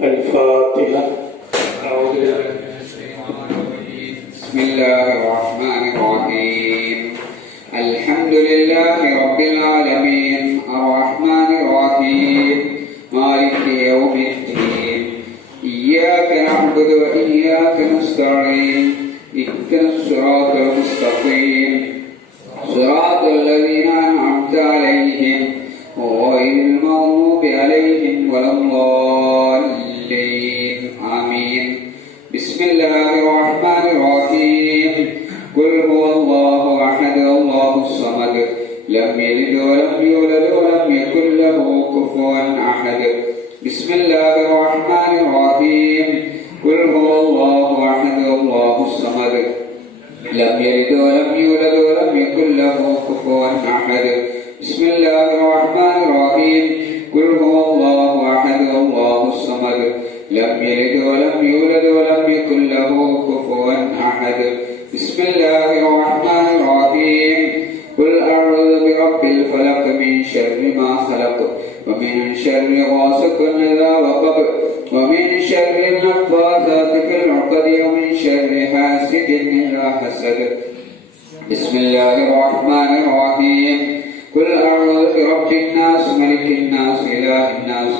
الفاتحة. بسم الله الرحمن الرحيم. الحمد لله رب العالمين الرحمن الرحيم مالك يوم الدين. إياك نعبد وإياك نستعين. اهدنا الصراط المستقيم صراط الذين أنعمت عليهم غير المغضوب عليهم ولا الضالين آمين. بسم الله الرحمن الرحيم. قل هو الله أحد الله الصمد لم يلد ولم يولد ولم يكن له كفوا أحد. بسم الله الرحمن الرحيم. قل هو الله أحد الله الصمد لم يلد ولم يولد ولم يكن له كفوا أحد. بسم الله الرحمن الرحيم. قل هو الله أحد الله الصمد لم يلد ولم يولد ولم يكن له كفوا أحد. بسم الله الرحمن الرحيم. قل أعوذ برب الفلق من شر ما خلق ومن شر غاسق إذا وقب ومن شر النفاثات في العقد ومن شر حاسد إذا حسد. بسم الله الرحمن الرحيم. قل أعوذ برب الناس ملك الناس إله الناس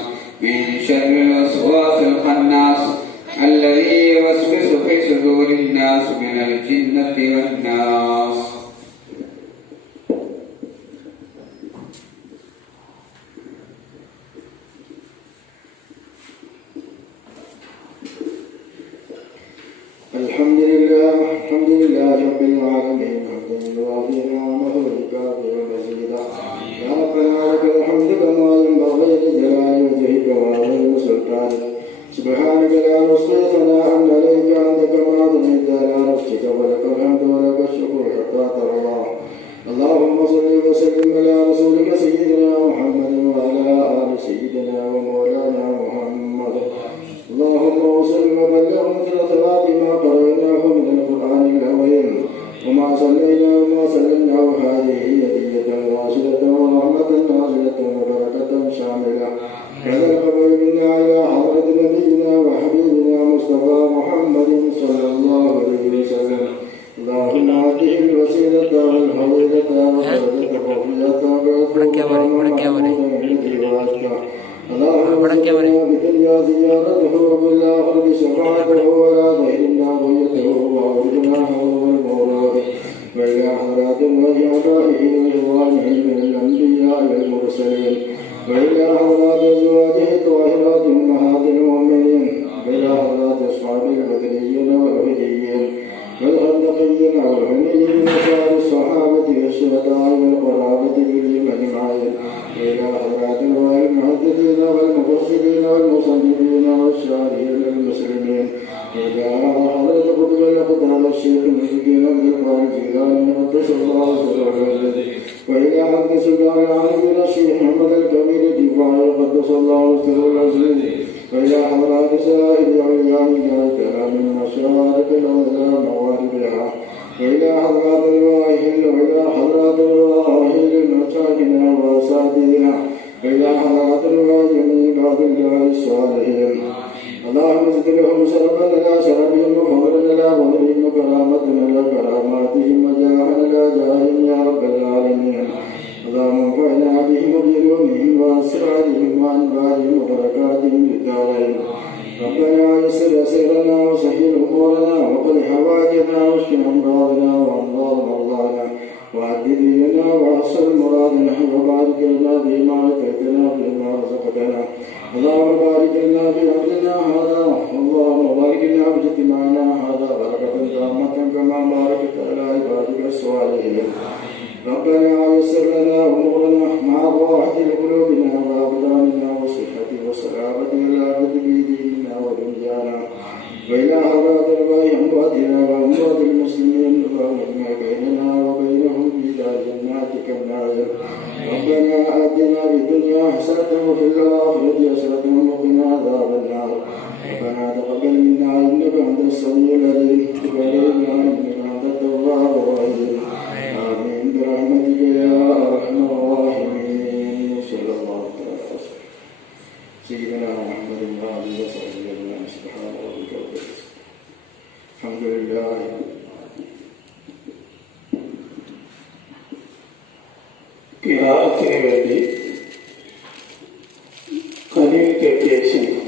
من شر الوسواس الخناس الذي يوسوس في صدور الناس من الجنة والناس. الحمد لله رب العالمين حمدا يوافي نعمه ويكافئ مزيدا. يا ربنا لك الحمد كما ينبغي لجلال وجهك وعظيم سلطانك. سبحانك لا نحصي ثناء عليك أنت كما أثنيت على نفسك ولك الحمد ولك الشكر حتى ترضى. اللهم صل وسلم على رسولك سيدنا محمد وعلى آل سيدنا ومولانا محمد. اللهم وصل وبلغ مثل ثواب ما قرأناه من القرآن العظيم وما صلينا وما سلمناه. هذه هدية واصلة ورحمة نازلة وبركة شاملة. هذا القبول منا إلى حضرة نبينا وحبيبنا مصطفى محمد صلى الله عليه وسلم. اللهم آته الوسيلة والفضيلة والدرجة الرفيعة اللهم بدنيا زيارته وبالآخرة شفاعته ولا ظهرنا بيته وأولنا حوله المولود وإلى حضرات وآبائه وإخوانه من الأنبياء والمرسلين وإلى حضرات أزواجه الطاهرات أمهات المؤمنين وإلى حضرات أصحاب البدريين والهديين والخندقيين والهنيين وسائر الصحابة والشهداء والقرابة كلهم أجمعين وإلى حضرات المحدثين والمفسرين والمصنفين والشارحين المسلمين وإلى حضرة قطب الأقدام الشيخ المسكين عبد القادر الجيلاني قدس الله سره وإلى حضرة سلطان العالمين الشيخ محمد الكبير الدفاعي قدس الله سره العزيز وإلى حضرات سائر أولياء الله تعالى من مشارق الأرض ومغاربها وإلى حضرات الواهل وإلى حضرات الواهل المساكن وأساتذتنا وإلى حضرات الواجمين بعد الله الصالحين. اللهم زد لهم شرفا لا شرفهم وفضلا لا فضلهم وكرامة لا كراماتهم وجاها لا جاههم يا رب العالمين. اللهم انفعنا بهم وبعلومهم وأسرارهم وأنبارهم وبركاتهم للدارين. ربنا يسر سيرنا وسهل أمورنا وقض حوائجنا واشف أمراضنا وأمراض مرضانا وعد ديننا وأحسن مرادنا وبارك لنا فيما أتيتنا فيما رزقتنا. اللهم بارك لنا في أمرنا هذا اللهم بارك لنا في اجتماعنا هذا بركة تامة كما باركت على عبادك الصالحين. ربنا يسر لنا أمورنا مع راحة قلوبنا وأبداننا وصحة وسلامة العافية في ديننا ودنيانا وإلى حضرات أرواح أمواتنا وأموات المسلمين وأمنا بيننا وبينهم في دار جناتك النعيم. ربنا آتنا في الدنيا حسنة وفي الآخرة حسنة وقنا عذاب النار. ربنا تقبل منا إنك أنت السميع العليم وتب علينا إنك أنت التواب الرحيم. آمين برحمتك يا أرحم الراحمين. صلى الله عليه وسلم. سيدنا محمد ദുആഇന് വേണ്ടി ഖലീൽ KK ക്ഷണിക്കുന്നു.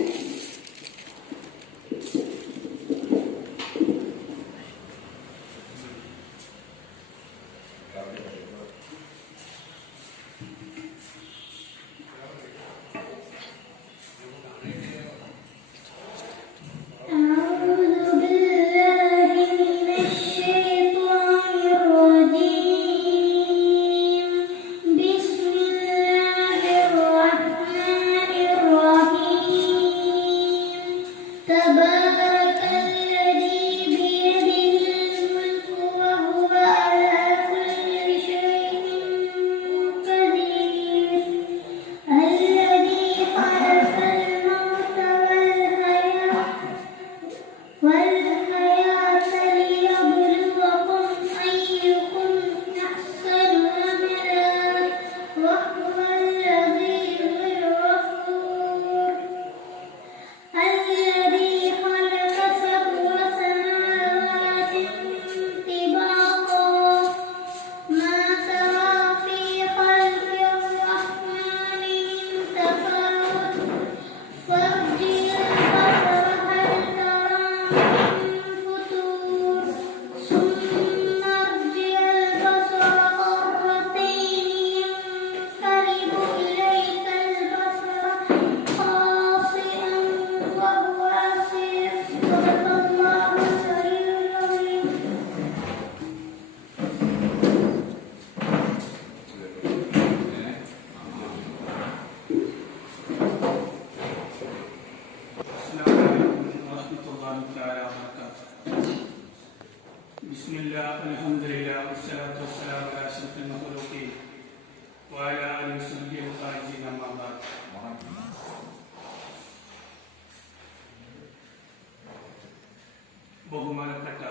ബഹുമാനപ്പെട്ട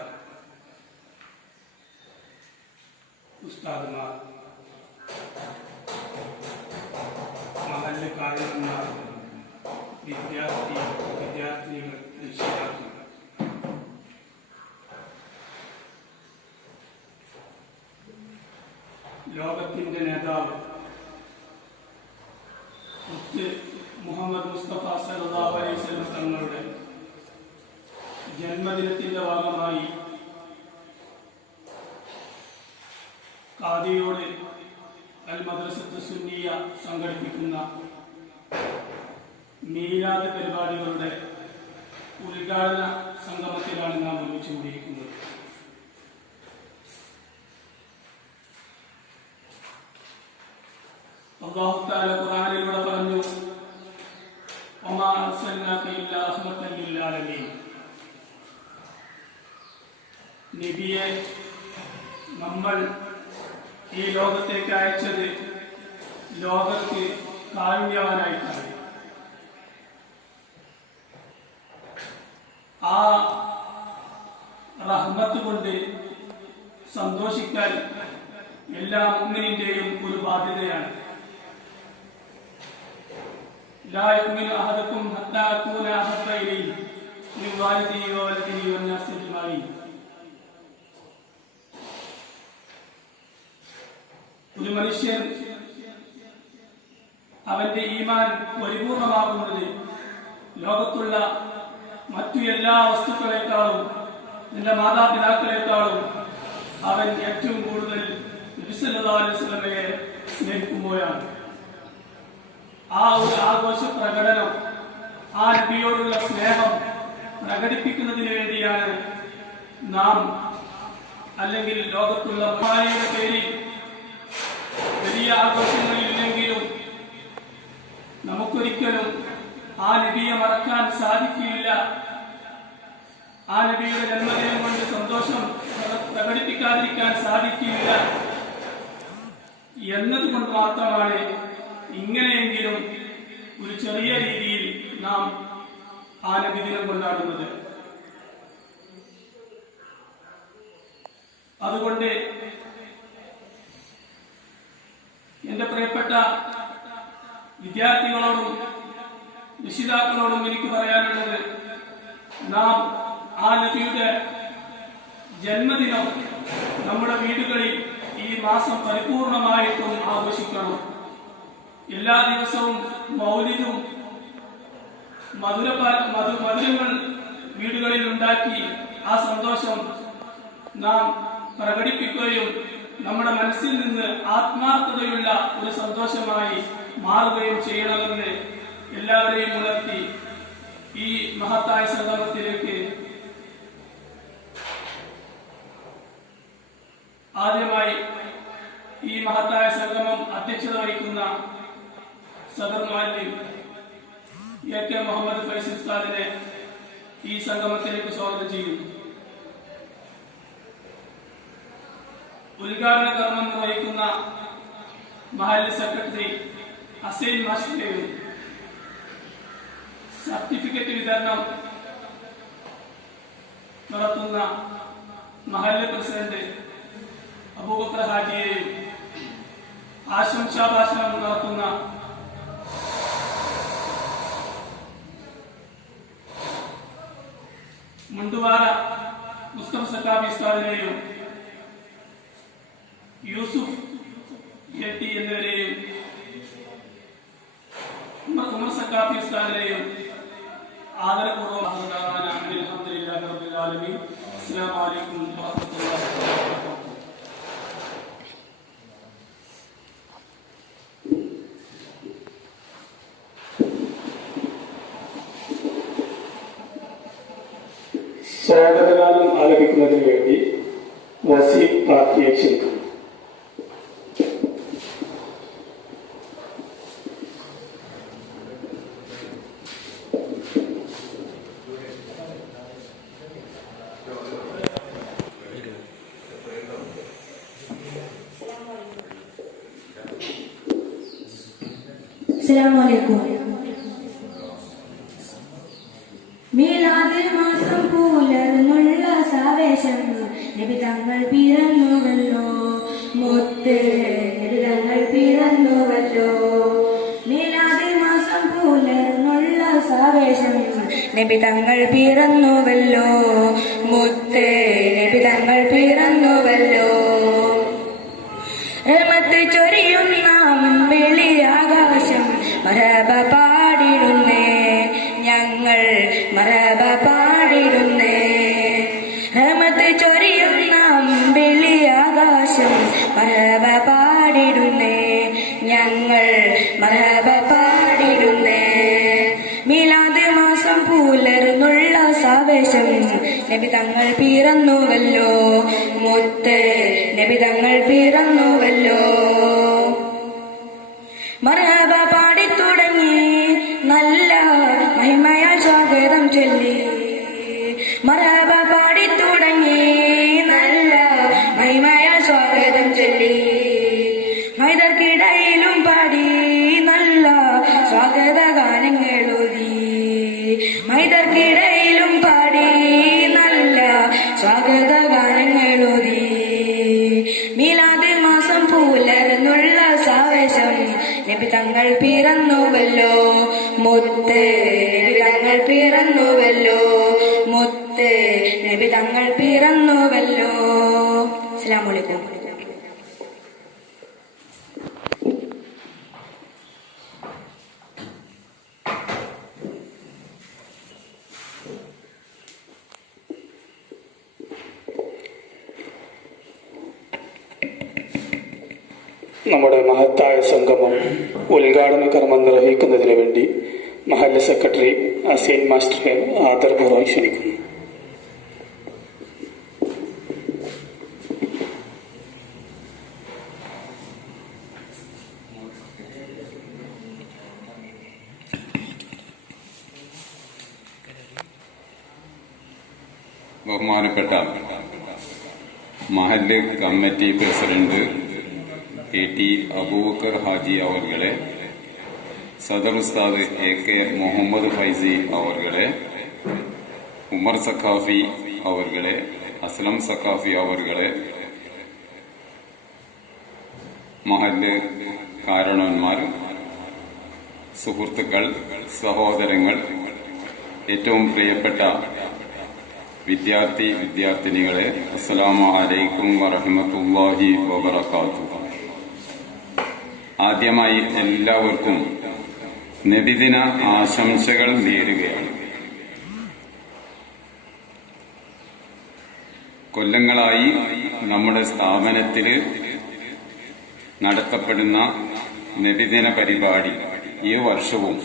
ഉസ്താദുമാർ, മഹല്ലുകാരന്മാർ, വിദ്യാർത്ഥികൾ, രക്ഷിതാക്കൾ, ലോകത്തിന്റെ നേതാവ് മുഹമ്മദ് മുസ്തഫ സല്ലല്ലാഹു അലൈഹി വസല്ലം തങ്ങളുടെ ജന്മദിനത്തിന്റെ ഭാഗമായി ഖാദിയോട് അൽ മദ്രസത്ത് സുന്നിയ സംഘടിപ്പിക്കുന്ന മീലാദ് പരിപാടികളുടെ ഉദ്ഘാടന സംഗമത്തിലാണ് നാം ഒരുമിച്ചുകൂടിയിരിക്കുന്നത്. അല്ലാഹു തആല ഖുർആനിലൂടെ പറഞ്ഞു, വമാ അർസൽനാക ഇല്ലാ റഹ്മത്തൻ ലിൽ ആലമീൻ. നബിയെ നമ്മൾ ഈ ലോകത്തേക്ക് അയച്ചത് ലോകത്ത് കാരുണ്യവാനായിട്ടാണ്. ആ റഹ്മത്ത് കൊണ്ട് സന്തോഷിക്കാൻ എല്ലാ മുഅ്മിനിന്റെയും ഒരു ബാധ്യതയാണ്. ലാ യുഅ്മിനു അഹദുക്കും ഹത്താ അകൂന അഹബ്ബ ഇലൈഹി മിൻ വാലിദിഹി വവലദിഹി വന്നാസി അജ്മഈൻ. ഒരു മനുഷ്യൻ അവന്റെ ഈമാൻ പരിപൂർണമാകുന്നത് ലോകത്തുള്ള മറ്റു എല്ലാ വസ്തുക്കളെക്കാളും, നിന്റെ മാതാപിതാക്കളെക്കാളും അവൻ ഏറ്റവും കൂടുതൽ നബി സല്ലല്ലാഹു അലൈഹി വസല്ലമയെ സ്നേഹിക്കുമ്പോഴാണ്. ആ ഒരു ആഘോഷ പ്രകടനം, ആ നബിയോടുള്ള സ്നേഹം പ്രകടിപ്പിക്കുന്നതിന് വേണ്ടിയാണ് നാം, അല്ലെങ്കിൽ ലോകത്തുള്ള മഹാനയുടെ പേരിൽ വലിയ ആഘോഷങ്ങളില്ലെങ്കിലും നമുക്കൊരിക്കലും ആ നബിയെ മറക്കാൻ സാധിക്കില്ല. ആ നബിയുടെ ജന്മദിനം കൊണ്ട് സന്തോഷം പ്രകടിപ്പിക്കാതിരിക്കാൻ സാധിക്കില്ല എന്നതുകൊണ്ട് മാത്രമാണ് ഇങ്ങനെയെങ്കിലും ഒരു ചെറിയ രീതിയിൽ നാം ആ നബിദിനം കൊണ്ടാടുന്നത്. അതുകൊണ്ട് എന്റെ പ്രിയപ്പെട്ട വിദ്യാർത്ഥികളോടും രക്ഷിതാക്കളോടും എനിക്ക് പറയാനുള്ളത്, നാം ആ നബിയുടെ ജന്മദിനം നമ്മുടെ വീടുകളിൽ ഈ മാസം പരിപൂർണമായിട്ടും ആഘോഷിക്കണം. എല്ലാ ദിവസവും മൗലിദും മധുരങ്ങൾ വീടുകളിൽ ഉണ്ടാക്കി ആ സന്തോഷം നാം പ്രകടിപ്പിക്കുകയും നമ്മുടെ മനസ്സിൽ നിന്ന് ആത്മാർത്ഥതയുള്ള ഒരു സന്തോഷമായി മാറുകയും ചെയ്യണമെന്ന് എല്ലാവരെയും ഉണർത്തി ഈ മഹത്തായ സംഗമത്തിലേക്ക് ആദ്യമായി ഈ മഹത്തായ സംഗമം അധ്യക്ഷത വഹിക്കുന്ന സദർ മുഅല്ലിം എ കെ മുഹമ്മദ് ഫൈസൽ ഉസ്താദിനെ ഈ സംഗമത്തിലേക്ക് സ്വാഗതം ചെയ്യുന്നു. ഉദ്ഘാടന കർമ്മം നിർവഹിക്കുന്ന മഹല്ല് സെക്രട്ടറി ഹസൈൻ മാഷിന്റെയും സർട്ടിഫിക്കറ്റ് വിതരണം നടത്തുന്ന മഹല്ല് പ്രസിഡന്റ് അബൂബക്കർ ഹാജിയെയും ആശംസാ ഭാഷണം നടത്തുന്ന മുണ്ടുവാര മുസ്തഫ സക്കാഫി ഉസ്താദിനെയും യൂസുഫ് ടി എന്നിവരെയും ഉമർ സക്കാഫി ഉസ്താദിനെയും ആദരപൂർവ്വം അൽഹംദുലില്ലാഹി റബ്ബിൽ ആലമീൻ. അസ്സലാമു അലൈക്കും വറഹ്മത്തുള്ളാഹി വബറകാതുഹു. സ്വാഗതഗാനം ആലപിക്കുന്നതിന് വേണ്ടി വസീം പാർട്ടിയെ ക്ഷണിക്കുന്നു. അസ്സലാമു അലൈക്കും. മീലാദ് മാസം പുലർന്നുള്ള സാവേശം നബി തങ്ങൾ പിറന്നുവല്ലോ, മുത്ത് നബി തങ്ങൾ പിറന്നുവല്ലോ. മീലാദ് മാസം പുലർന്നുള്ള സാവേശം നബി തങ്ങൾ പിറന്നുവല്ലോ, മുത്ത് നബി തങ്ങൾ പിറന്നുവല്ലോ. റഹ്മത്ത് ചൊരിയുന്ന വെളിയാകാശം മറബ പാടിടുന്നേ ഞങ്ങൾ, മറബ പാടിടുന്നേ. റഹ്മത്ത് ചൊരിയുന്ന വെളിയാകാശം മറബ പാടിടുന്നേ ഞങ്ങൾ, മറബ പാടിടുന്നേ. മീലാദ് മാസം പുലർന്നുള്ള സാവേശം നബി തങ്ങൾ പിറന്നുവല്ലോ, മുത്ത് നബി തങ്ങൾ പിറന്നുവല്ലോ. മർഹബ പാടിത്തുടങ്ങി നല്ല മഹിമയാൽ സ്വാഗതം ചൊല്ലി, മർഹബ പാടിത്തുടങ്ങി നല്ല മഹിമയാൽ സ്വാഗതം ചൊല്ലി. മൈതർക്കിടയിലും പാടി നല്ല സ്വാഗത ഗാനങ്ങളോതി, മൈതർക്കിടയിലും പാടി നല്ല സ്വാഗത ഗാനങ്ങളോതി. മീലാദ് മാസം പുലർന്നുള്ള സാവേശം നബി തങ്ങൾ പിറന്നുവല്ലോ, മുത്ത് നബി തങ്ങൾ പിറന്നുവല്ലോ, മുത്ത് നബി തങ്ങൾ പിറന്നുവല്ലോ. അസ്സലാമു അലൈക്കും. നമ്മുടെ മഹത്തായ സംഗമം ഉദ്ഘാടന കർമ്മം നിർവഹിക്കുന്നതിന് വേണ്ടി മഹല്ല് സെക്രട്ടറി ഹസൈൻ മാസ്റ്ററെ ആദരപൂർവ്വം ക്ഷണിക്കുന്നു. ബഹുമാനപ്പെട്ട മഹല്ല് committee president T Abubakar Haji അവർകളെ, സദർ ഉസ്താദ് എ കെ മുഹമ്മദ് ഫൈസി അവർകളെ, ഉമർ സക്കാഫി അവർകളെ, അസ്ലം സക്കാഫി അവർകളെ, മഹല്ല് കാരണവന്മാർ, സുഹൃത്തുക്കൾ, സഹോദരങ്ങൾ, ഏറ്റവും പ്രിയപ്പെട്ട വിദ്യാർത്ഥിനികളെ, അസ്സലാമു അലൈക്കും വറഹ്മത്തുള്ളാഹി വബറകാതുഹു. ആദ്യമായി എല്ലാവർക്കും നബിദിന ആശംസകൾ നേരുകയാണ്. കൊല്ലങ്ങളായി നമ്മുടെ സ്ഥാപനത്തിൽ നടത്തപ്പെടുന്ന നബിദിന പരിപാടി ഈ വർഷവും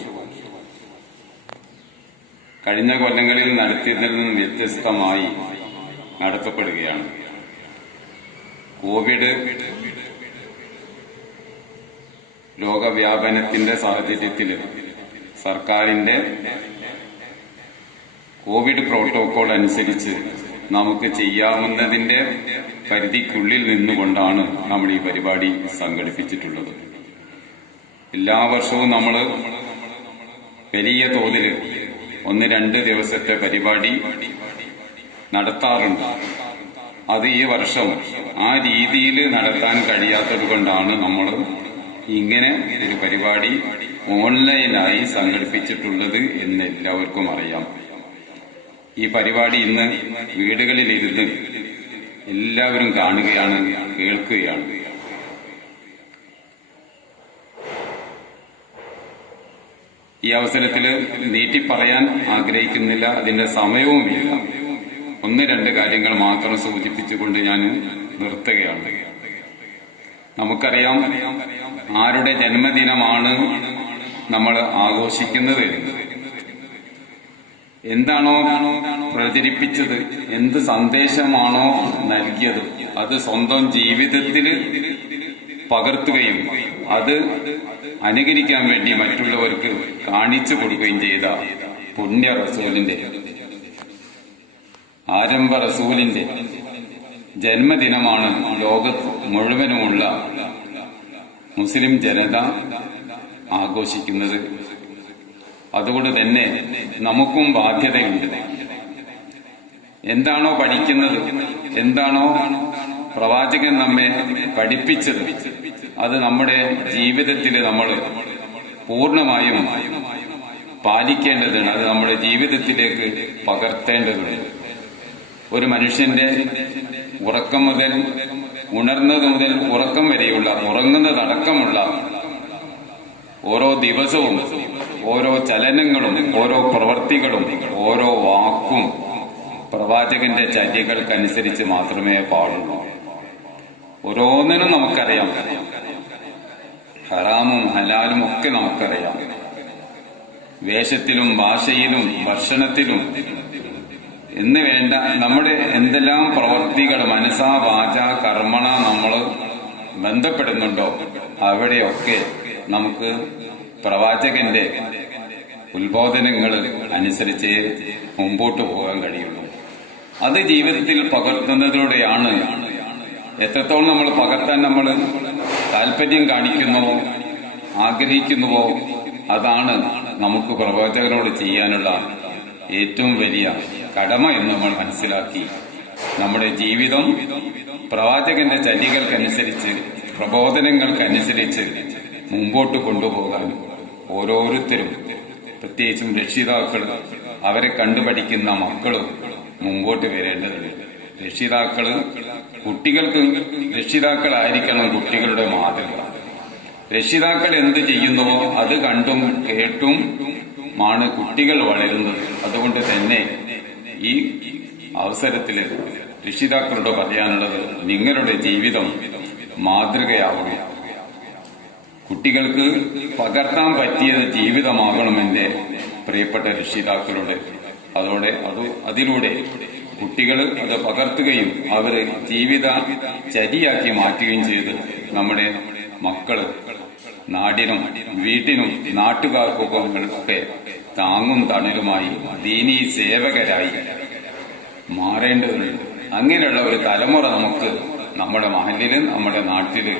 കഴിഞ്ഞ കൊല്ലങ്ങളിൽ നടത്തിയതിൽ നിന്നും വ്യത്യസ്തമായി നടത്തപ്പെടുകയാണ്. കോവിഡ് രോഗവ്യാപനത്തിന്റെ സാഹചര്യത്തിൽ സർക്കാരിന്റെ കോവിഡ് പ്രോട്ടോകോൾ അനുസരിച്ച് നമുക്ക് ചെയ്യാവുന്നതിന്റെ പരിധിക്കുള്ളിൽ നിന്നുകൊണ്ടാണ് നമ്മൾ ഈ പരിപാടി സംഘടിപ്പിച്ചിട്ടുള്ളത്. എല്ലാ വർഷവും നമ്മൾ വലിയ തോതിൽ 1-2 ദിവസത്തെ പരിപാടി നടത്താറുണ്ട്. അത് ഈ വർഷം ആ രീതിയിൽ നടത്താൻ കഴിയാത്തത് കൊണ്ടാണ് നമ്മൾ ഇങ്ങനെ ഒരു പരിപാടി ഓൺലൈനായി സംഘടിപ്പിച്ചിട്ടുള്ളത് എന്ന് എല്ലാവർക്കും അറിയാം. ഈ പരിപാടി ഇന്ന് വീടുകളിലിരുന്ന് എല്ലാവരും കാണുകയാണ്, കേൾക്കുകയാണ്. ഈ അവസരത്തിൽ നീട്ടി പറയാൻ ആഗ്രഹിക്കുന്നില്ല, അതിന്റെ സമയവുമില്ല. 1-2 കാര്യങ്ങൾ മാത്രം സൂചിപ്പിച്ചുകൊണ്ട് ഞാൻ നിർത്തുകയാണ്. നമുക്കറിയാം ആരുടെ ജന്മദിനമാണ് നമ്മൾ ആഘോഷിക്കുന്നത്, എന്താണോ പ്രചരിപ്പിച്ചത്, എന്ത് സന്ദേശമാണോ നൽകിയത്, അത് സ്വന്തം ജീവിതത്തിൽ പകർത്തുകയും അത് അനുകരിക്കാൻ വേണ്ടി മറ്റുള്ളവർക്ക് കാണിച്ചു കൊടുക്കുകയും ചെയ്ത പുണ്യ റസൂലിന്റെ, ആരംഭ റസൂലിന്റെ ജന്മദിനമാണ് ലോകത്ത് മുഴുവനുമുള്ള മുസ്ലിം ജനത ആഘോഷിക്കുന്നത്. അതുകൊണ്ട് തന്നെ നമുക്കും ബാധ്യതയുണ്ട്. എന്താണോ പഠിക്കുന്നത്, എന്താണോ പ്രവാചകൻ നമ്മെ പഠിപ്പിച്ചത്, അത് നമ്മുടെ ജീവിതത്തിൽ നമ്മൾ പൂർണ്ണമായും പാലിക്കേണ്ടതുണ്ട്. അത് നമ്മുടെ ജീവിതത്തിലേക്ക് പകർത്തേണ്ടതുണ്ട്. ഒരു മനുഷ്യന്റെ ഉറക്കം മുതൽ ഉണർന്നത് മുതൽ ഉറക്കം വരെയുള്ള, ഉറങ്ങുന്നതടക്കമുള്ള ഓരോ ദിവസവും ഓരോ ചലനങ്ങളും ഓരോ പ്രവൃത്തികളും ഓരോ വാക്കും പ്രവാചകന്റെ ചര്യകൾക്കനുസരിച്ച് മാത്രമേ പാടുള്ളൂ. ഓരോന്നിനും നമുക്കറിയാം, ഹറാമും ഹലാലും ഒക്കെ നമുക്കറിയാം. വേഷത്തിലും ഭാഷയിലും ഭക്ഷണത്തിലും എന്ന് വേണ്ട നമ്മുടെ എന്തെല്ലാം പ്രവൃത്തികൾ മനസാ വാച കർമ്മണ നമ്മൾ ബന്ധപ്പെടുന്നുണ്ടോ അവിടെയൊക്കെ നമുക്ക് പ്രവാചകന്റെ ഉത്ബോധനങ്ങൾ അനുസരിച്ച് മുമ്പോട്ട് പോകാൻ കഴിയുള്ളൂ. അത് ജീവിതത്തിൽ പകർത്തുന്നതിലൂടെയാണ്. എത്രത്തോളം നമ്മൾ പകർത്താൻ നമ്മൾ താല്പര്യം കാണിക്കുന്നുവോ ആഗ്രഹിക്കുന്നുവോ അതാണ് നമുക്ക് പ്രവാചകനോട് ചെയ്യാനുള്ള ഏറ്റവും വലിയ കടമ എന്ന് നമ്മൾ മനസ്സിലാക്കി നമ്മുടെ ജീവിതം പ്രവാചകന്റെ ചര്യകൾക്കനുസരിച്ച് പ്രബോധനങ്ങൾക്കനുസരിച്ച് മുമ്പോട്ട് കൊണ്ടുപോകാൻ ഓരോരുത്തരും, പ്രത്യേകിച്ചും രക്ഷിതാക്കൾ, അവരെ കണ്ടുപഠിക്കുന്ന മക്കളും മുമ്പോട്ട് വരേണ്ടതുണ്ട്. രക്ഷിതാക്കളായിരിക്കണം കുട്ടികളുടെ മാതൃക. രക്ഷിതാക്കൾ എന്ത് ചെയ്യുന്നുവോ അത് കണ്ടും കേട്ടും ആണ് കുട്ടികൾ വളരുന്നത്. അതുകൊണ്ട് തന്നെ ഈ അവസരത്തിൽ രക്ഷിതാക്കളോട് പറയാനുള്ളത്, നിങ്ങളുടെ ജീവിതം മാതൃകയാവണം. കുട്ടികൾക്ക് പകർത്താൻ പറ്റിയ ജീവിതമാകണം എന്റെ പ്രിയപ്പെട്ട രക്ഷിതാക്കളോട്. അതിലൂടെ കുട്ടികൾ അത് പകർത്തുകയും അവര് ജീവിത ചര്യയാക്കി മാറ്റുകയും ചെയ്ത് നമ്മുടെ മക്കള് നാടിനും വീട്ടിനും നാട്ടുകാർക്കൊക്കെ താങ്ങും തണലുമായി ദീനീ സേവകരായി മാറേണ്ടതുണ്ട്. അങ്ങനെയുള്ള ഒരു തലമുറ നമുക്ക് നമ്മുടെ മഹല്ലില് നമ്മുടെ നാട്ടില്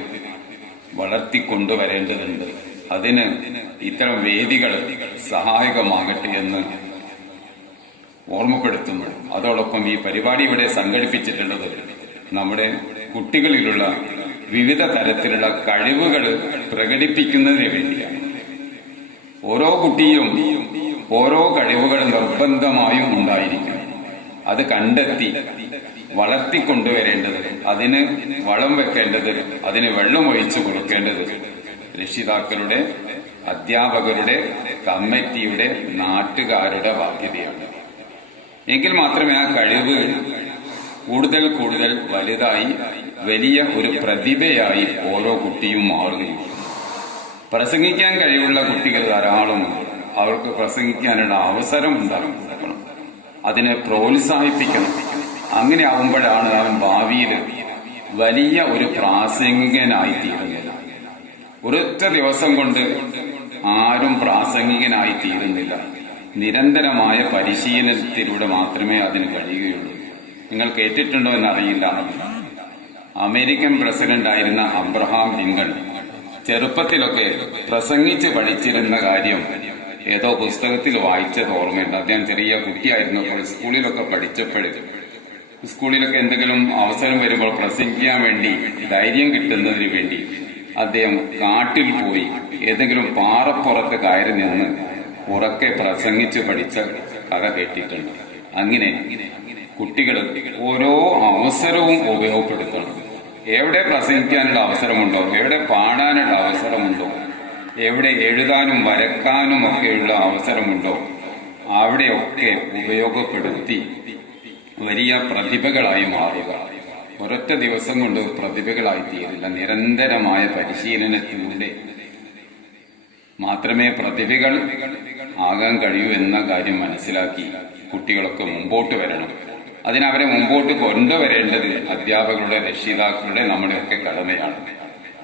വളർത്തിക്കൊണ്ടുവരേണ്ടതുണ്ട്. അതിന് ഇത്തരം വേദികൾ സഹായകമാകട്ടെ എന്ന് ഓർമ്മപ്പെടുത്തുന്നു. അതോടൊപ്പം ഈ പരിപാടി ഇവിടെ സംഘടിപ്പിച്ചിട്ടുള്ളത് നമ്മുടെ കുട്ടികളിലുള്ള വിവിധ തരത്തിലുള്ള കഴിവുകൾ പ്രകടിപ്പിക്കുന്നതിന് വേണ്ടിയാണ്. ഓരോ കുട്ടിയും ഓരോ കഴിവുകൾ നിർബന്ധമായും ഉണ്ടായിരിക്കും. അത് കണ്ടെത്തി വളർത്തിക്കൊണ്ടുവരേണ്ടത്, അതിന് വളം വെക്കേണ്ടത്, അതിന് വെള്ളം ഒഴിച്ചു കൊടുക്കേണ്ടത് രക്ഷിതാക്കളുടെ, അധ്യാപകരുടെ, കമ്മിറ്റിയുടെ, നാട്ടുകാരുടെ ബാധ്യതയാണ്. എങ്കിൽ മാത്രമേ ആ കഴിവ് കൂടുതൽ കൂടുതൽ വലുതായി വലിയ ഒരു പ്രതിഭയായി ഓരോ കുട്ടിയും മാറുകയുള്ളൂ. പ്രസംഗിക്കാൻ കഴിവുള്ള കുട്ടികൾ ധാരാളമുണ്ട്. അവർക്ക് പ്രസംഗിക്കാനുള്ള അവസരം ഉണ്ടാക്കണം, അതിനെ പ്രോത്സാഹിപ്പിക്കണം. അങ്ങനെ ആവുമ്പോഴാണ് അവൻ ഭാവിയിൽ വലിയ ഒരു പ്രാസംഗികനായി തീരുന്നത്. ഒരൊറ്റ ദിവസം കൊണ്ട് ആരും പ്രാസംഗികനായി തീരുന്നില്ല. നിരന്തരമായ പരിശീലനത്തിലൂടെ മാത്രമേ അതിന് കഴിയുകയുള്ളൂ. നിങ്ങൾ കേട്ടിട്ടുണ്ടോ എന്നറിയില്ല, അമേരിക്കൻ പ്രസിഡന്റ് ആയിരുന്ന അബ്രഹാം ലിങ്കൺ ചെറുപ്പത്തിലൊക്കെ പ്രസംഗിച്ച് പഠിച്ചിരുന്ന കാര്യം ഏതോ പുസ്തകത്തിൽ വായിച്ചത് ഓർമ്മയുണ്ട്. അദ്ദേഹം ചെറിയ കുട്ടിയായിരുന്നപ്പോൾ സ്കൂളിലൊക്കെ പഠിച്ചപ്പോഴേ, സ്കൂളിലൊക്കെ എന്തെങ്കിലും അവസരം വരുമ്പോൾ പ്രസംഗിക്കാൻ വേണ്ടി ധൈര്യം കിട്ടുന്നതിന് വേണ്ടി അദ്ദേഹം കാട്ടിൽ പോയി ഏതെങ്കിലും പാറപ്പുറത്ത് കയറി നിന്ന് ഉറക്കെ പ്രസംഗിച്ച് പഠിച്ച കഥ കേട്ടിട്ടുണ്ട്. അങ്ങനെ കുട്ടികൾ ഓരോ അവസരവും ഉപയോഗപ്പെടുത്തണം. എവിടെ പ്രസംഗിക്കാനുള്ള അവസരമുണ്ടോ, എവിടെ പാടാനുള്ള അവസരമുണ്ടോ, എവിടെ എഴുതാനും വരക്കാനും ഒക്കെയുള്ള അവസരമുണ്ടോ, അവിടെയൊക്കെ ഉപയോഗപ്പെടുത്തി വലിയ പ്രതിഭകളായി മാറുക. ഒരൊറ്റ ദിവസം കൊണ്ട് പ്രതിഭകളായി തീരില്ല. നിരന്തരമായ പരിശീലനത്തിലൂടെ മാത്രമേ പ്രതിഭകൾ ആകാൻ കഴിയൂ എന്ന കാര്യം മനസ്സിലാക്കി കുട്ടികളൊക്കെ മുമ്പോട്ട് വരണം. അതിനവരെ മുമ്പോട്ട് കൊണ്ടുവരേണ്ടത് അധ്യാപകരുടെ, രക്ഷിതാക്കളുടെ, നമ്മുടെയൊക്കെ കടമയാണ്.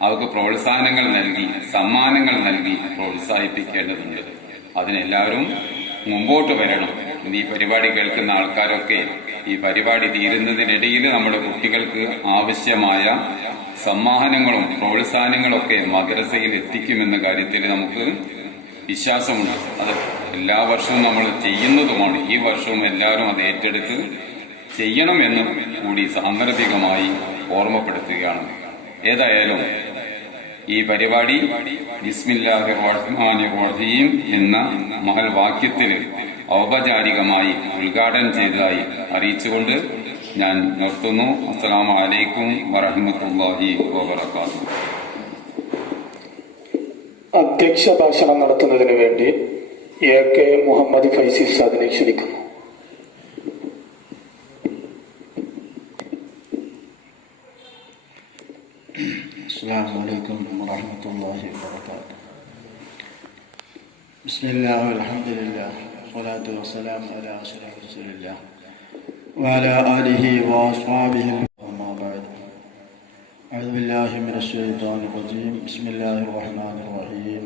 അവർക്ക് പ്രോത്സാഹനങ്ങൾ നൽകി, സമ്മാനങ്ങൾ നൽകി പ്രോത്സാഹിപ്പിക്കേണ്ടതുണ്ട്. അതിനെല്ലാവരും മുമ്പോട്ട് വരണം. ഈ പരിപാടി കേൾക്കുന്ന ആൾക്കാരൊക്കെ ഈ പരിപാടി തീരുന്നതിനിടയിൽ നമ്മുടെ കുട്ടികൾക്ക് ആവശ്യമായ സമ്മാനങ്ങളും പ്രോത്സാഹനങ്ങളൊക്കെ മദ്രസയിൽ എത്തിക്കുമെന്ന കാര്യത്തിൽ നമുക്ക് വിശ്വാസമുണ്ട്. അത് എല്ലാ വർഷവും നമ്മൾ ചെയ്യുന്നതുമാണ്. ഈ വർഷവും എല്ലാവരും അത് ഏറ്റെടുത്ത് ചെയ്യണമെന്ന് കൂടി സാന്ദർഭികമായി ഓർമ്മപ്പെടുത്തുകയാണ്. ഏതായാലും ഈ പരിപാടി ബിസ്മില്ലാഹിർ റഹ്മാനിർ റഹീം എന്ന മഹൽ വാക്യത്തിൽ ഔപചാരികമായി ഉദ്ഘാടനം ചെയ്തതായി അറിയിച്ചുകൊണ്ട് ഞാൻ നിർത്തുന്നു. അസ്സലാമു അലൈക്കും വറഹ്മത്തുള്ളാഹി വബറകാതുഹു. അധ്യക്ഷ ഭാഷണം നടത്തുന്നതിന് വേണ്ടി AK മുഹമ്മദ് ഫൈസി സാദിനെ ക്ഷണിക്കുന്നു. അസ്സലാമു അലൈക്കും വറഹ്മത്തുള്ളാഹി വബറകാതുഹു. ബിസ്മില്ലാഹി വൽഹംദുലില്ലാഹി വസ്സലാത്തു വസ്സലാമു അലാ അശ്റഫി റസൂലില്ലാഹി വഅലാ ആലിഹി വഅസ്ഹാബിഹി അമ്മാ ബഅദ്. അഊദു ബില്ലാഹി മിനശ് ശൈത്വാനിർ റജീം. ബിസ്മില്ലാഹിർ റഹ്മാനിർ റഹീം.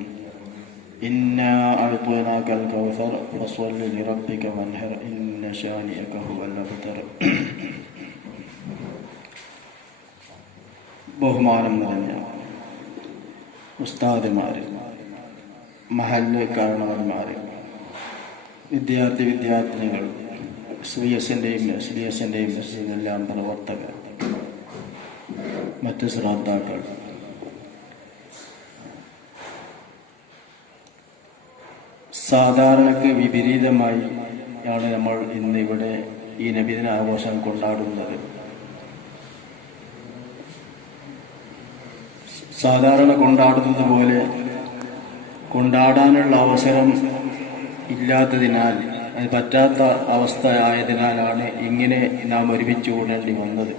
ഇന്നാ അഅ്തൈനാകൽ കൗസർ ഫസ്വല്ലി ലിറബ്ബിക വൻഹർ ഇന്ന ശാനിഅക ഹുവൽ അബ്തർ. ബഹുമാനം നിറഞ്ഞ ഉസ്താദുമാര്, മഹല്ല് കാരണവന്മാര്, വിദ്യാർത്ഥിനികൾ, SVSന്റെയും SDSന്റെയും എല്ലാം പ്രവർത്തകർ, മറ്റ് ശ്രോതാക്കൾ, സാധാരണക്ക് വിപരീതമായി ആണ് നമ്മൾ ഇന്നിവിടെ ഈ നബിദിന ആഘോഷം കൊണ്ടാടുന്നത്. സാധാരണ കൊണ്ടാടുന്നത് പോലെ കൊണ്ടാടാനുള്ള അവസരം ഇല്ലാത്തതിനാൽ, അത് പറ്റാത്ത അവസ്ഥ ആയതിനാലാണ് ഇങ്ങനെ നാം ഒരുമിച്ച് കൂടേണ്ടി വന്നത്.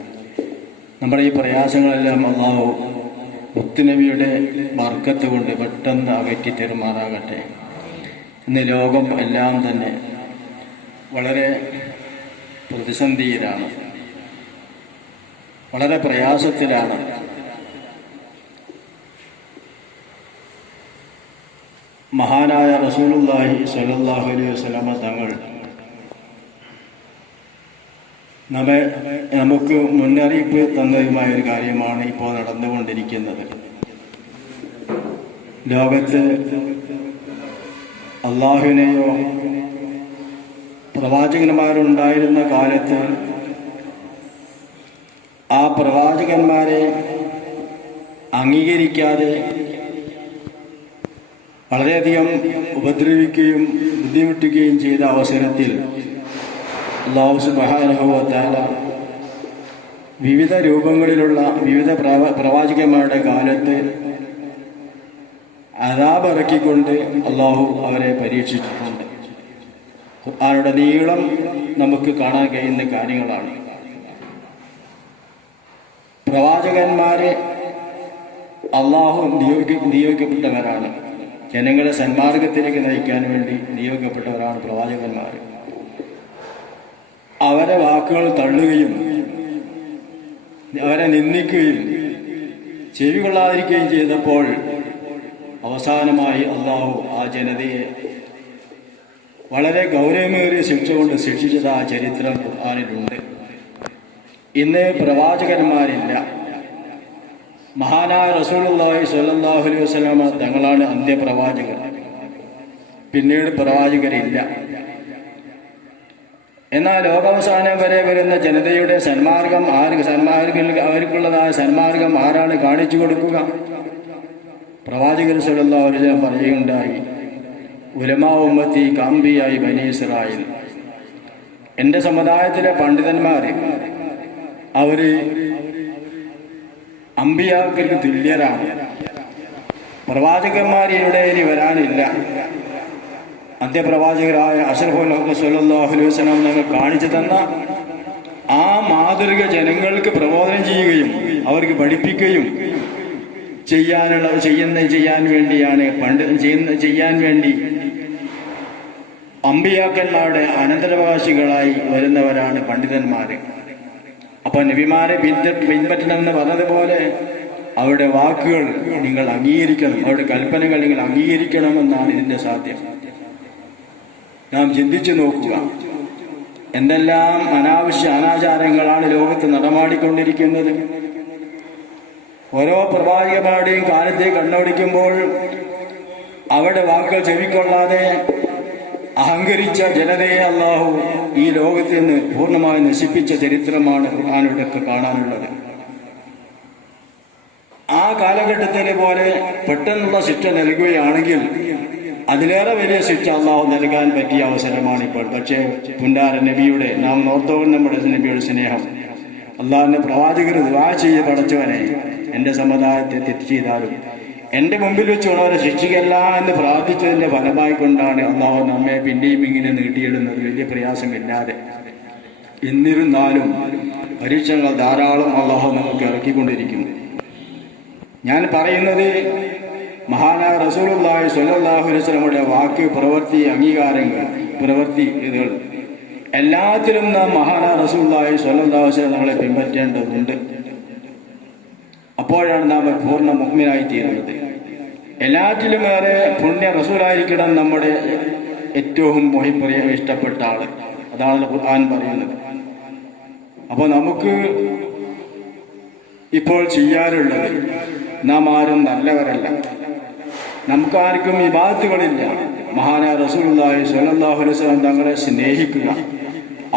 നമ്മുടെ ഈ പ്രയാസങ്ങളെല്ലാം അല്ലാഹു മുത്തുനബിയുടെ ബർക്കത്ത് കൊണ്ട് പെട്ടെന്ന് അകറ്റി തെരുമാറാകട്ടെ. ഇന്ന് ലോകം എല്ലാം തന്നെ വളരെ പ്രതിസന്ധിയിലാണ്, വളരെ പ്രയാസത്തിലാണ്. മഹാനായ റസൂലുള്ളാഹി സ്വല്ലല്ലാഹു അലൈഹി വസല്ലമ തങ്ങൾ നമുക്ക് മുന്നറിയിപ്പ് തന്നതുമായ ഒരു കാര്യമാണ് ഇപ്പോൾ നടന്നുകൊണ്ടിരിക്കുന്നത്. ലോകത്ത് അള്ളാഹുവിനെയോ പ്രവാചകന്മാരുണ്ടായിരുന്ന കാലത്ത് ആ പ്രവാചകന്മാരെ അംഗീകരിക്കാതെ വളരെയധികം ഉപദ്രവിക്കുകയും ബുദ്ധിമുട്ടുകയും ചെയ്ത അവസരത്തിൽ അല്ലാഹു സുബ്ഹാനഹു വ തആല വിവിധ രൂപങ്ങളിലുള്ള വിവിധ പ്രവാചകന്മാരുടെ കാലത്ത് അദാബ് ഇറക്കിക്കൊണ്ട് അള്ളാഹു അവരെ പരീക്ഷിച്ചിട്ടുണ്ട്. ഖുർആനുടെ നീളം നമുക്ക് കാണാൻ കഴിയുന്ന കാര്യങ്ങളാണ്. പ്രവാചകന്മാരെ അള്ളാഹു നിയോഗിക്കപ്പെട്ടവരാണ്. ജനങ്ങളെ സന്മാർഗത്തിലേക്ക് നയിക്കാൻ വേണ്ടി നിയോഗിക്കപ്പെട്ടവരാണ് പ്രവാചകന്മാർ. അവരെ വാക്കുകൾ തള്ളുകയും അവരെ നിന്ദിക്കുകയും ചെവി കൊള്ളാതിരിക്കുകയും ചെയ്തപ്പോൾ അവസാനമായി അള്ളാഹു ആ ജനതയെ വളരെ ഗൗരവമേറിയ ശിക്ഷ കൊണ്ട് ശിക്ഷിച്ചത് ആ ചരിത്രം ഖുർആനിലുണ്ട്. ഇന്ന് പ്രവാചകന്മാരില്ല. മഹാനായ റസൂലുള്ളാഹി സ്വല്ലല്ലാഹു അലൈഹി വസല്ലമ തങ്ങളാണ് അന്ത്യപ്രവാചകർ. പിന്നീട് പ്രവാചകരില്ല. എന്നാൽ ലോകാവസാനം വരെ വരുന്ന ജനതയുടെ സന്മാർഗം അവർക്കുള്ളതായ സന്മാർഗം ആരാണ് കാണിച്ചു കൊടുക്കുക? പ്രവാചകർ സ്വല്ലല്ലാഹു അലൈഹി വസല്ലം പറയുകയുണ്ടായി, ഉലമാ ഉമ്മത്തി കാംബിയായി ബനി ഇസ്രായേൽ. എൻ്റെ സമുദായത്തിലെ പണ്ഡിതന്മാർ അവര് അമ്പിയാക്കൾക്ക് തുല്യരാണ്. പ്രവാചകന്മാർ ഇവിടെ ഇനി വരാനില്ല. അന്ത്യപ്രവാചകരായ അഷ്റഫുൽ ഖൽഖ് സ്വല്ലല്ലാഹു അലൈഹി വസല്ലം ഞങ്ങൾ കാണിച്ചു തന്ന ആ മാതൃക ജനങ്ങൾക്ക് പ്രബോധനം ചെയ്യുകയും അവർക്ക് പഠിപ്പിക്കുകയും ചെയ്യാൻ വേണ്ടി അമ്പിയാക്കന്മാരുടെ അനന്തരാവകാശികളായി വരുന്നവരാണ് പണ്ഡിതന്മാർ. അപ്പൊ നബിമാരെ പിൻപറ്റണമെന്ന് പറഞ്ഞതുപോലെ അവരുടെ വാക്കുകൾ നിങ്ങൾ അംഗീകരിക്കണം, അവരുടെ കൽപ്പനകൾ നിങ്ങൾ അംഗീകരിക്കണമെന്നാണ് ഇതിന്റെ സാധ്യം. നാം ചിന്തിച്ചു നോക്കുക, എന്തെല്ലാം അനാവശ്യ അനാചാരങ്ങളാണ് ലോകത്ത് നടമാടിക്കൊണ്ടിരിക്കുന്നത്. ഓരോ പ്രവാചകന്മാരുടെയും കാലത്തെ കണ്ണോടിക്കുമ്പോൾ അവരുടെ വാക്കുകൾ ചെവിക്കൊള്ളാതെ അഹങ്കരിച്ച ജനതയെ അള്ളാഹു ഈ ലോകത്ത് നിന്ന് പൂർണ്ണമായി നശിപ്പിച്ച ചരിത്രമാണ് ഖുർആനിലൊക്കെ കാണാനുള്ളത്. ആ കാലഘട്ടത്തിലെ പോലെ പെട്ടെന്നുള്ള ശിക്ഷ നൽകുകയാണെങ്കിൽ അതിലേറെ വലിയ ശിക്ഷ അള്ളാഹു നൽകാൻ പറ്റിയ അവസരമാണ് ഇപ്പോൾ. പക്ഷേ പുന്നാര നബിയുടെ നാം ഓർത്തോളം നമ്മുടെ നബിയുടെ സ്നേഹം, അള്ളാഹുവിന്റെ പ്രവാചകർ ദുആ ചെയ്ത് പടച്ചവനെ എന്റെ സമുദായത്തെ തെറ്റ് ചെയ്താലും എന്റെ മുമ്പിൽ വെച്ച് ഉള്ളവരെ ശിക്ഷിക്കല്ല എന്ന് പ്രാർത്ഥിച്ചതിന്റെ ഫലമായി കൊണ്ടാണ് അള്ളാഹു നമ്മെ പിന്നെയും ഇങ്ങനെ നീട്ടിയിടുന്നത് വലിയ പ്രയാസമില്ലാതെ. എന്നിരുന്നാലും പരീക്ഷകൾ ധാരാളം അള്ളാഹു നമുക്ക് ഇറക്കിക്കൊണ്ടിരിക്കുന്നു. ഞാൻ പറയുന്നത് മഹാനായ റസൂലുള്ളാഹി സ്വല്ലല്ലാഹു അലൈഹി വസല്ലമയുടെ വാക്ക്, പ്രവൃത്തി, അംഗീകാരങ്ങൾ, പ്രവൃത്തികൾ എല്ലാത്തിലും നാം മഹാനായ റസൂലുള്ളാഹി സ്വല്ലല്ലാഹു അലൈഹി വസല്ലം നമ്മളെ പിൻപറ്റേണ്ടതുണ്ട്. അപ്പോഴാണ് നാം പൂർണ്ണ മുഅ്മിനായി തീരുന്നത്. എല്ലാറ്റിലുമേറെ പുണ്യ റസൂലായിരിക്കണം നമ്മുടെ ഏറ്റവും ഇഷ്ടപ്പെട്ട ആള്. അതാണ് ഖുർആൻ പറയുന്നത്. അപ്പൊ നമുക്ക് ഇപ്പോൾ ചെയ്യാനുള്ളത്, നാം ആരും നല്ലവരല്ല, നമുക്കാർക്കും ഇബാദത്തുകളില്ല. മഹാനായ റസൂലുള്ളാഹി സ്വല്ലല്ലാഹു അലൈഹി വസല്ലം തങ്ങളെ സ്നേഹിക്കുക,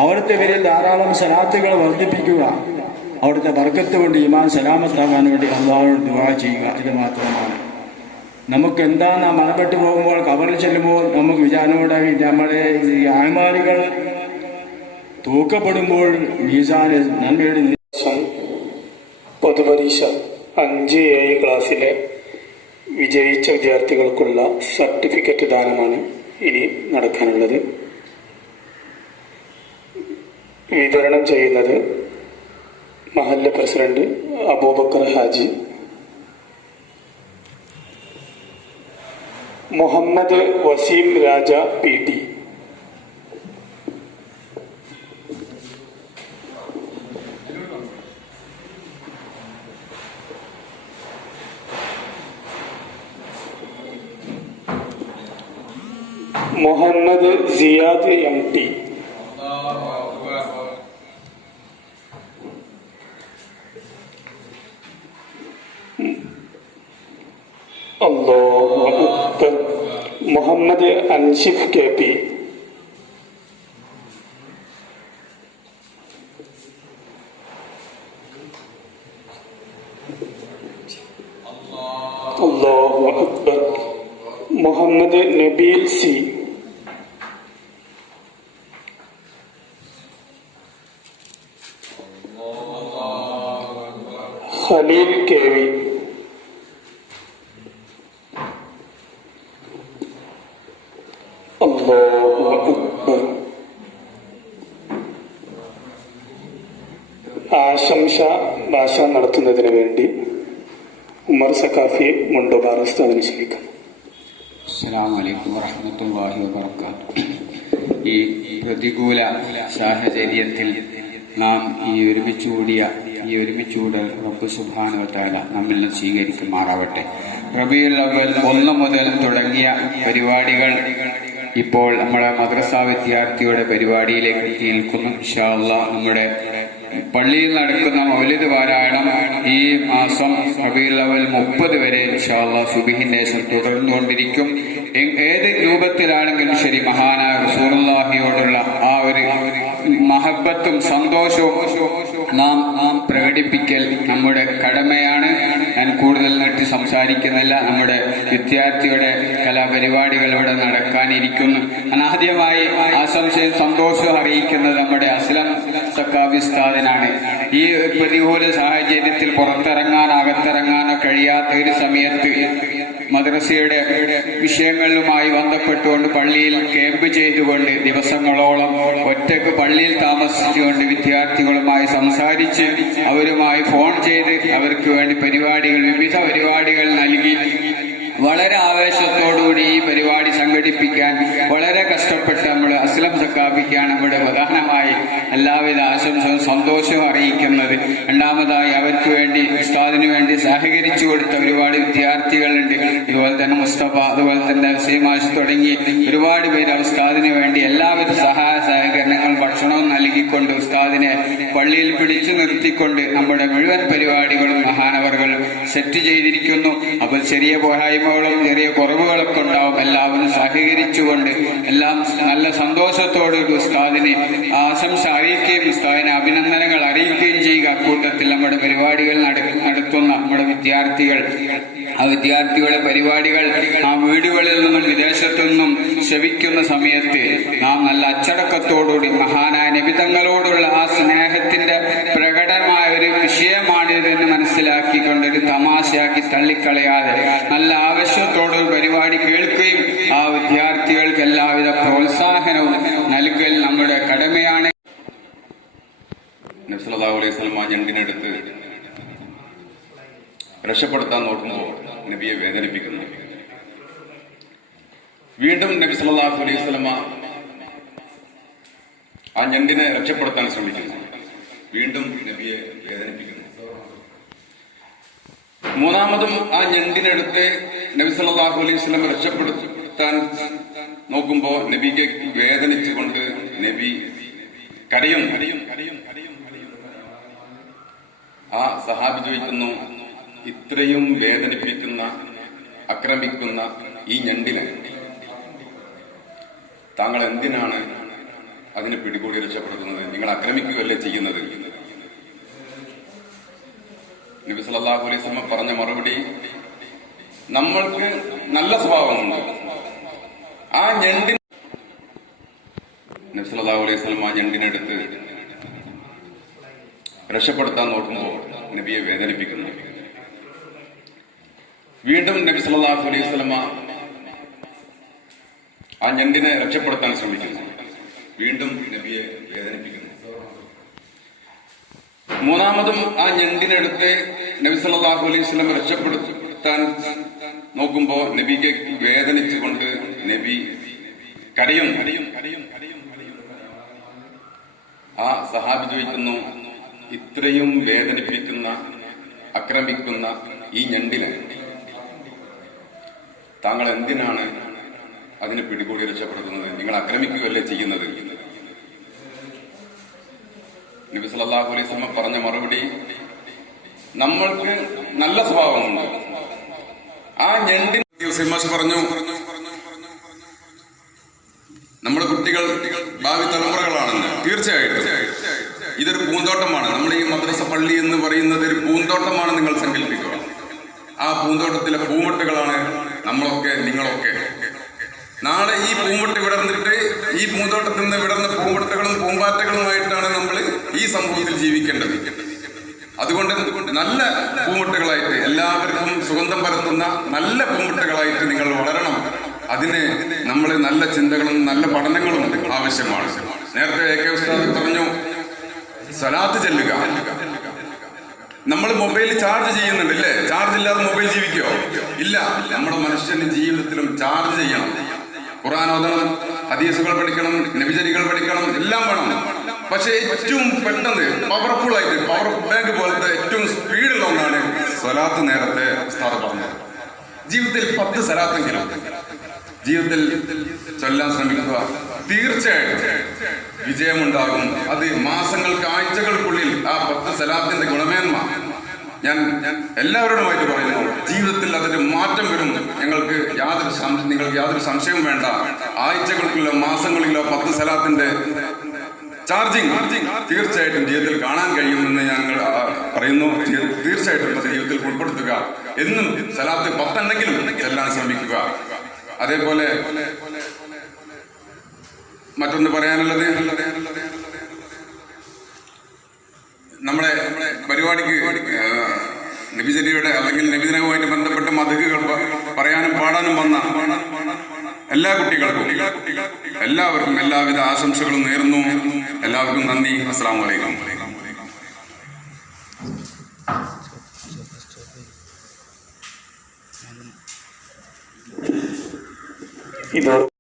അവിടുത്തെ പേരിൽ ധാരാളം സലാത്തുകൾ വർദ്ധിപ്പിക്കുക, അവിടുത്തെ ബർക്കത്ത് കൊണ്ട് ഈമാൻ സലാമത്താകാൻ വേണ്ടി അള്ളാഹുവോട് ദുആ ചെയ്യുക. ഇത് മാത്രമാണ്. നമുക്ക് എന്താ നാം മരണപ്പെട്ടു പോകുമ്പോൾ ഖബറിൽ ചെല്ലുമ്പോൾ നമുക്ക് വിചാരണയോടായി നമ്മളെ ആമാലികൾ തൂക്കപ്പെടുമ്പോൾ മീസാന് നന്മയുടെ പൊതുപരീക്ഷ 5-7 ക്ലാസ്സിലെ വിജയിച്ച വിദ്യാർത്ഥികൾക്കുള്ള സർട്ടിഫിക്കറ്റ് ദാനമാണ് ഇനി നടക്കാനുള്ളത്. വിതരണം ചെയ്യുന്നത് മഹല്ല് പ്രസിഡന്റ് അബൂബക്കർ ഹാജി. മുഹമ്മദ് വസീം രാജ PT. മുഹമ്മദ് സിയാദ് MT. അല്ലാഹു അക്ബർ. മുഹമ്മദ് അൻഷിഫ് KP. അല്ലാഹു അക്ബർ. മുഹമ്മദ് നബീൽ C. ഖലീൽ KV. അല്ലാഹു അക്ബർ. ആശംസ ഭാഷണം നടത്തുന്നതിന് വേണ്ടി ഉമർ സക്കാഫി മുണ്ടുപാറ ഉസ്താദിനെ ക്ഷണിക്കുന്നു. അസ്സലാമു അലൈക്കും വറഹ്മത്തുള്ളാഹി വബറകാതുഹു. ഈ പ്രതികൂല സാഹചര്യത്തിൽ നാം ഈ ഒരുമിച്ചുകൂടൽ റബ്ബ് സുബ്ഹാനഹു വ തആല നമ്മിൽ നിന്ന് സ്വീകരിക്കുമാറാവട്ടെ. റബീഉൽ അവ്വൽ 1 മുതൽ തുടങ്ങിയ പരിപാടികൾ ഇപ്പോൾ നമ്മുടെ മദ്രസ വിദ്യാർത്ഥിയുടെ പരിപാടിയിലേക്ക് എത്തി നിൽക്കുന്നു. ഇൻഷാ അല്ലാഹ് നമ്മുടെ പള്ളിയിൽ നടക്കുന്ന മൗലിദ് പാരായണം ഈ മാസം റബീഉൽ അവ്വൽ 30 വരെ ഇൻഷാ അല്ലാഹ് സുബ്ഹിന്റെ ശേഷം തുടർന്നുകൊണ്ടിരിക്കും. ഏത് രൂപത്തിലാണെങ്കിലും ശരി മഹാനായ റസൂലുള്ളാഹിയോടുള്ള ആ ഒരു മഹബത്തും സന്തോഷവും നാം പ്രകടിപ്പിക്കൽ നമ്മുടെ കടമയാണ്. ഞാൻ കൂടുതൽ നീട്ടി സംസാരിക്കുന്നില്ല. നമ്മുടെ വിദ്യാർത്ഥിയുടെ കലാപരിപാടികൾ ഇവിടെ നടക്കാനിരിക്കുന്നു. അനാദ്യമായി ആശംസയും സന്തോഷവും അറിയിക്കുന്നത് നമ്മുടെ അസ്ലം സക്കാഫി ഉസ്താദിനാണ്. ഈ പ്രതികൂല സാഹചര്യത്തിൽ പുറത്തിറങ്ങാനോ അകത്തിറങ്ങാനോ കഴിയാത്ത ഒരു സമയത്ത് മദ്രസയുടെ വിഷയങ്ങളുമായി ബന്ധപ്പെട്ടുകൊണ്ട് പള്ളിയിൽ ക്യാമ്പ് ചെയ്തുകൊണ്ട് ദിവസങ്ങളോളം ഒറ്റക്ക് പള്ളിയിൽ താമസിച്ചുകൊണ്ട് വിദ്യാർത്ഥികളുമായി സംസാരിച്ച് അവരുമായി ഫോൺ ചെയ്ത് അവർക്ക് വേണ്ടി വിവിധ പരിപാടികൾ നൽകി വളരെ ആവേശത്തോടുകൂടി ഈ പരിപാടി സംഘടിപ്പിക്കാൻ വളരെ കഷ്ടപ്പെട്ട് നമ്മൾ അസ്ലം സക്കാഫിക്കാണ് നമ്മുടെ പ്രധാനമായി എല്ലാവിധ ആശംസയും സന്തോഷവും അറിയിക്കുന്നത്. രണ്ടാമതായി അവർക്ക് വേണ്ടി ഉസ്താദിന് വേണ്ടി സഹകരിച്ചു കൊടുത്ത ഒരുപാട് വിദ്യാർത്ഥികളുണ്ട്. ഇതുപോലെ തന്നെ മുസ്തഫ, അതുപോലെ തന്നെ സീമാഷ് തുടങ്ങി ഒരുപാട് പേര് ഉസ്താദിന് വേണ്ടി എല്ലാവിധ സഹായ സഹകരണങ്ങളും ഭക്ഷണവും നൽകിക്കൊണ്ട് ഉസ്താദിനെ പള്ളിയിൽ പിടിച്ചു നിർത്തിക്കൊണ്ട് നമ്മുടെ മുഴുവൻ പരിപാടികളും മഹാനവറുകൾ സെറ്റ് ചെയ്തിരിക്കുന്നു. അപ്പോൾ ചെറിയ പോരായ്മകളും ചെറിയ കുറവുകളൊക്കെ ഉണ്ടാവും. എല്ലാവരും സഹകരിച്ചുകൊണ്ട് എല്ലാം നല്ല സന്തോഷത്തോടെ ഉസ്താദിന് ആശംസ അറിയിക്കുകയും ഉസ്താദിനെ അഭിനന്ദനങ്ങൾ അറിയിക്കുകയും ചെയ്യുക. അക്കൂട്ടത്തിൽ നമ്മുടെ പരിപാടികൾ നടത്തുന്ന നമ്മുടെ വിദ്യാർത്ഥികൾ, ആ വിദ്യാർത്ഥികളുടെ പരിപാടികൾ നാം വീടുകളിൽ നിന്നും വിദേശത്തു നിന്നും ശ്രവിക്കുന്ന സമയത്ത് നാം നല്ല അച്ചടക്കത്തോടുകൂടി മഹാനായ നബി തങ്ങളോടുള്ള ആ സ്നേഹത്തിന്റെ പ്രകടമായ ഒരു വിഷയമാണിതെന്ന് മനസ്സിലാക്കിക്കൊണ്ട് ഒരു തമാശയാക്കി തള്ളിക്കളയാതെ നല്ല ആവശ്യത്തോടെ പരിപാടി കേൾക്കുകയും ആ വിദ്യാർത്ഥികൾക്ക് എല്ലാവിധ പ്രോത്സാഹനവും നൽകൽ നമ്മുടെ കടമയാണ്. നബി സല്ലല്ലാഹു അലൈഹി വസല്ലം ആ ഞണ്ടിനെടുത്ത് രക്ഷപ്പെടുത്താൻ നോക്കുമ്പോൾ നബിയെ വേദനിപ്പിക്കുന്നു. വീണ്ടും നബി സല്ലല്ലാഹു അലൈഹി വസല്ലം ആ ഞണ്ടിനെ രക്ഷപ്പെടുത്താൻ ശ്രമിക്കുന്നു. വീണ്ടും നബിയെ വേദനിപ്പിക്കുന്നു. മൂന്നാമതും ആ ഞണ്ടിനെടുത്ത് നബി സല്ലല്ലാഹു അലൈഹി വസല്ലം രക്ഷപ്പെടുത്താൻ നോക്കുമ്പോൾ നബിക്ക് വേദനിച്ചുകൊണ്ട് നബി കരയും. ആ സഹാബി ചോദിക്കുന്നു, ഇത്രയും വേദനിപ്പിക്കുന്ന ആക്രമിക്കുന്ന ഈ ഞണ്ടിനെ താങ്കൾ എന്തിനാണ് അതിനെ പിടികൂടി രക്ഷപ്പെടുത്തുന്നത്? നിങ്ങൾ ആക്രമിക്കുകയല്ലേ ചെയ്യുന്നത്? നബി സല്ലല്ലാഹു അലൈഹി വസല്ലം പറഞ്ഞ മറുപടി, നമ്മൾക്ക് നല്ല സ്വഭാവമുണ്ട്. ആ ഞണ്ടിന് നബി സല്ലല്ലാഹു അലൈഹി വസല്ലം ആ ഞണ്ടിനെടുത്ത് രക്ഷപ്പെടുത്താൻ നോക്കുമ്പോൾ നബിയെ വേദനിപ്പിക്കുന്നു. വീണ്ടും നബി സല്ലല്ലാഹു അലൈഹി വസല്ലം ആ ഞണ്ടിനെ രക്ഷപ്പെടുത്താൻ ശ്രമിക്കുന്നു. വീണ്ടും നബിയെ വേദനിപ്പിക്കുന്നു. മൂന്നാമതും ആ ഞണ്ടിനെടുത്ത് നബി സല്ലല്ലാഹു അലൈഹി വസല്ലം രക്ഷപ്പെടുത്താൻ നോക്കുമ്പോൾ നബിക്ക് വേദനിച്ചുകൊണ്ട് നബി കരയും. ആ സഹാബി ചോദിക്കുന്നു, ഇത്രയും വേദനിപ്പിക്കുന്ന ആക്രമിക്കുന്ന ഈ ഞണ്ടിനെ താങ്കൾ എന്തിനാണ് അതിനെ പിടികൂടി രക്ഷപ്പെടുത്തുന്നത്? നിങ്ങൾ ആക്രമിക്കുകയല്ലേ ചെയ്യുന്നത്? നബി സല്ലല്ലാഹു അലൈഹി വസല്ലം പറഞ്ഞ മറുപടി, നമ്മൾക്ക് നല്ല സ്വഭാവമുണ്ട്. ആ ഞണ്ടിന് പറഞ്ഞു, നമ്മുടെ കുട്ടികൾ ഭാവി തലമുറകളാണെന്ന്. തീർച്ചയായിട്ടും ഇതൊരു പൂന്തോട്ടമാണ്. നമ്മൾ ഈ മദ്രസ പള്ളി എന്ന് പറയുന്നത് ഒരു പൂന്തോട്ടമാണ്. നിങ്ങൾ സങ്കല്പിക്കുക, ആ പൂന്തോട്ടത്തിലെ പൂമൊട്ടുകളാണ് നമ്മളൊക്കെ, നിങ്ങളൊക്കെ. നാളെ ഈ പൂമൊട്ട് വിടർന്നിട്ട് ഈ പൂന്തോട്ടത്തിൽ നിന്ന് വിടർന്ന പൂമൊട്ടുകളും പൂമ്പാറ്റകളുമായിട്ടാണ് നമ്മൾ ഈ സമൂഹത്തിൽ ജീവിക്കേണ്ടത്. അതുകൊണ്ട് നല്ല പൂമൊട്ടുകളായിട്ട്, എല്ലാവർക്കും സുഗന്ധം പരത്തുന്ന നല്ല പൂമൊട്ടുകളായിട്ട് നിങ്ങൾ വളരണം. അതിന് നമ്മൾ നല്ല ചിന്തകളും നല്ല പഠനങ്ങളും ആവശ്യമാണ്. നേരത്തെ AK ഉസ്താദ് പറഞ്ഞു, സ്വലാത്ത് ചെല്ലുക. നമ്മൾ മൊബൈൽ ചാർജ് ചെയ്യുന്നുണ്ട് അല്ലേ? ചാർജ് ഇല്ലാതെ മൊബൈൽ ജീവിക്കോ? ഇല്ല. നമ്മുടെ മനുഷ്യന്റെ ജീവിതത്തിലും ചാർജ് ചെയ്യണം. ഖുർആൻ ഓതണം, ഹദീസുകൾ പഠിക്കണം, നബിചര്യകൾ പഠിക്കണം, എല്ലാം വേണം. പക്ഷെ ഏറ്റവും പെട്ടെന്ന് പവർഫുൾ ആയിട്ട് പവർ ബാങ്ക് പോലത്തെ ഏറ്റവും സ്പീഡുള്ള ഒന്നാണ് സ്വലാത്ത്. നേരത്തെ ഉസ്താദ് പറഞ്ഞത്, ജീവിതത്തിൽ 10 സ്വലാത്തെങ്കിലും ജീവിതത്തിൽ ചൊല്ലാൻ ശ്രമിക്കുക. തീർച്ചയായിട്ടും വിജയമുണ്ടാകും. അത് മാസങ്ങൾക്ക്, ആഴ്ചകൾക്കുള്ളിൽ ആ 10 സ്വലാത്തിന്റെ ഗുണമേന്മ ഞാൻ എല്ലാവരോടുമായിട്ട് പറയുന്നു. ജീവിതത്തിൽ അതിന്റെ മാറ്റം വരും. നിങ്ങൾക്ക് യാതൊരു സംശയവും വേണ്ട. ആഴ്ചകൾക്കുള്ള, മാസങ്ങളിലോ 10 സ്വലാത്തിന്റെ ചാർജിങ് തീർച്ചയായിട്ടും ജീവിതത്തിൽ കാണാൻ കഴിയുമെന്ന് ഞങ്ങൾ പറയുന്നു. തീർച്ചയായിട്ടും അത് ജീവിതത്തിൽ ഉൾപ്പെടുത്തുക. എന്നും സ്വലാത്ത് 10 എണ്ണെങ്കിലും ചെല്ലാൻ ശ്രമിക്കുക. അതേപോലെ മറ്റൊന്ന് പറയാനുള്ളത്, നമ്മുടെ പരിപാടിക്ക് നബിചര്യയുടെ അല്ലെങ്കിൽ നബിദിനവുമായിട്ട് ബന്ധപ്പെട്ട മദ്ഹുകൾ പറയാനും പാടാനും വന്ന എല്ലാ കുട്ടികൾക്കും എല്ലാവർക്കും എല്ലാവിധ ആശംസകളും നേർന്നു. എല്ലാവർക്കും നന്ദി. അസ്സലാമു അലൈക്കും. ഇതോടെ